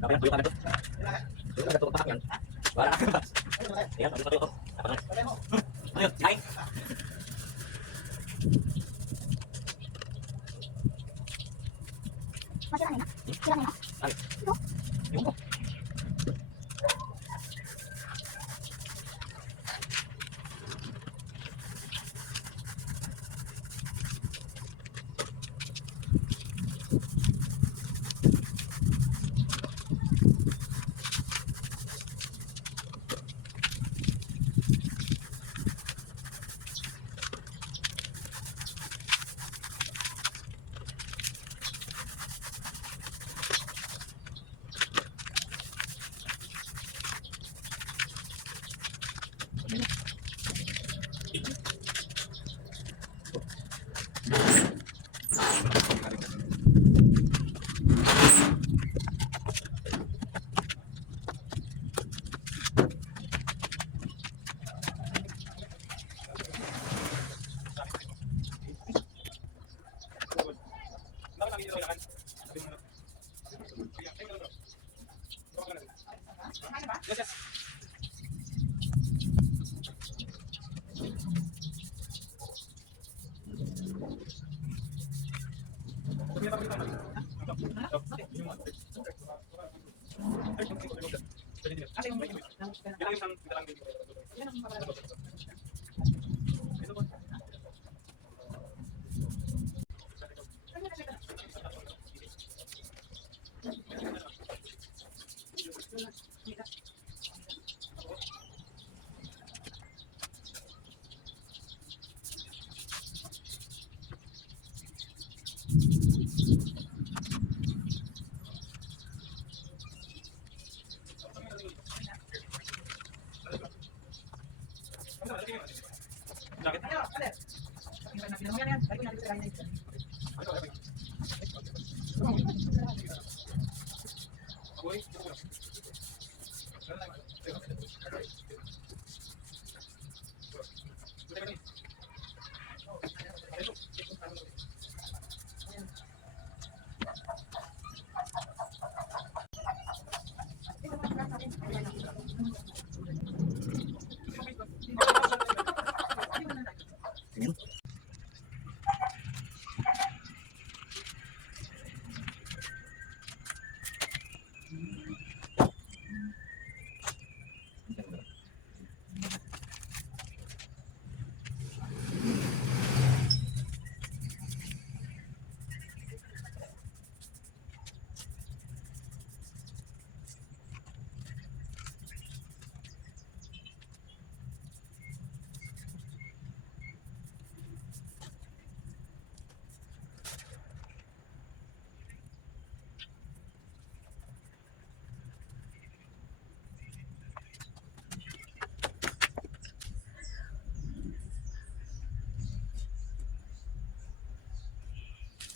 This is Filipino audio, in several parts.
Dapat yung tuyo kagad to. Tuyo kagad to pagpasak yan. Wala na. Ayan, tuyo ko. Dapat na. Ano yun? Kain. Masira na yun? Sira na yun? Ay. Ito? Yung ko.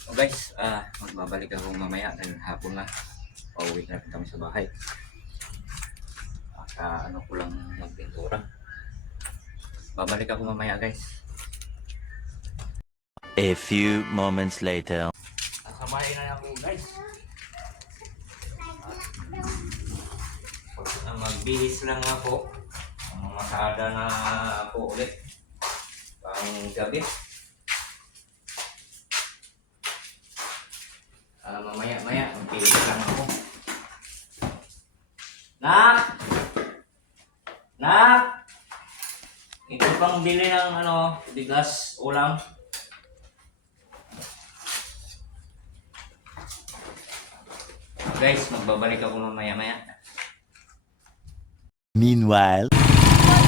So guys, magbabalik ako mamaya dahil hapon na. Pauwi na rin kami sa bahay. Ano ko lang magpintura. Babalik ako mamaya guys. A few moments later. Nakamahay na ako guys. Magbihis lang ako. Masada na ako ulit. Pang gabi. Mamaya magbihis lang ako. Nak! Nak! Ito pang bili ng bigas, ulam. Guys, magbabalik ako mamaya-maya. Meanwhile,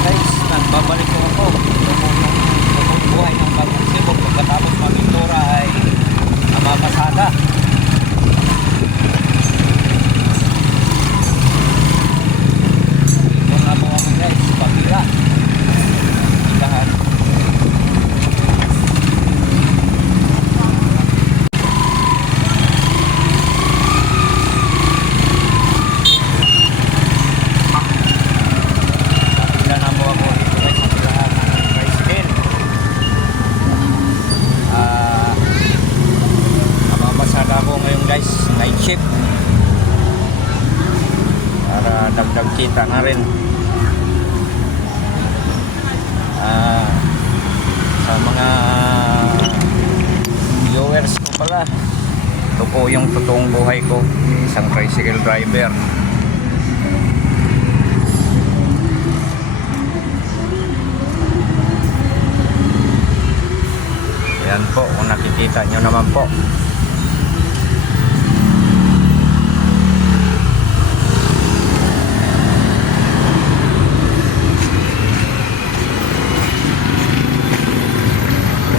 Guys, nagbabalik ako. Yung buhay ng bagong sibog pagkatapos mamintura ay namamasada. Ito na po ako guys, pabila. Ilahan. dagdag kita na rin. Sa mga viewers ko pala, ito po yung totoong buhay ko, isang tricycle driver. Ayan po, kung nakikita nyo naman po.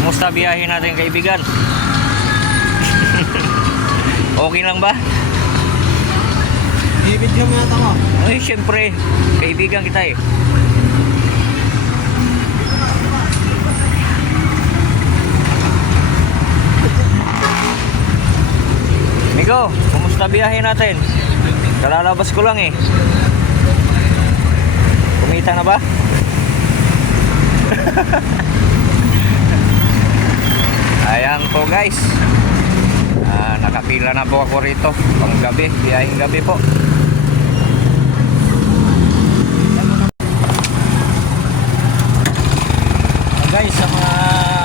Kumusta biyahe natin, kaibigan? Okay lang ba? I-video mo yata mo. Ay, syempre, kaibigan kita eh. Migo, kumusta biyahe natin? Kalalabas ko lang eh. Kumita na ba? Ayan po guys, nakapila na po ako rito pang gabi, biyaheng gabi po. Guys, sa mga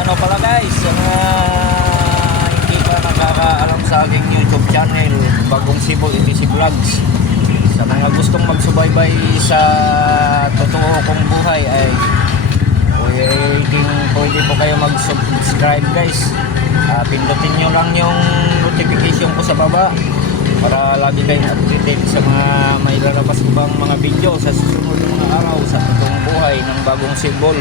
ano pala guys, sa mga hindi pa nakakaalam sa aking YouTube channel, Bagong Cebu ETC Vlogs, sa mga gustong magsubaybay sa totoo kong buhay ay pwede po kayo mag-subscribe guys. Pindutin nyo lang yung notification ko sa baba para lagi kayong updated sa mga may lalabas ko bang mga video sa susunod ng mga araw sa totoong buhay ng Bagong Cebu.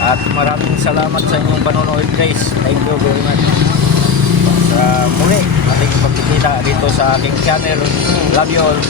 At maraming salamat sa inyong panonood guys. Thank you very much. Sa muli ating pagkikita dito sa aking channel. Love you all.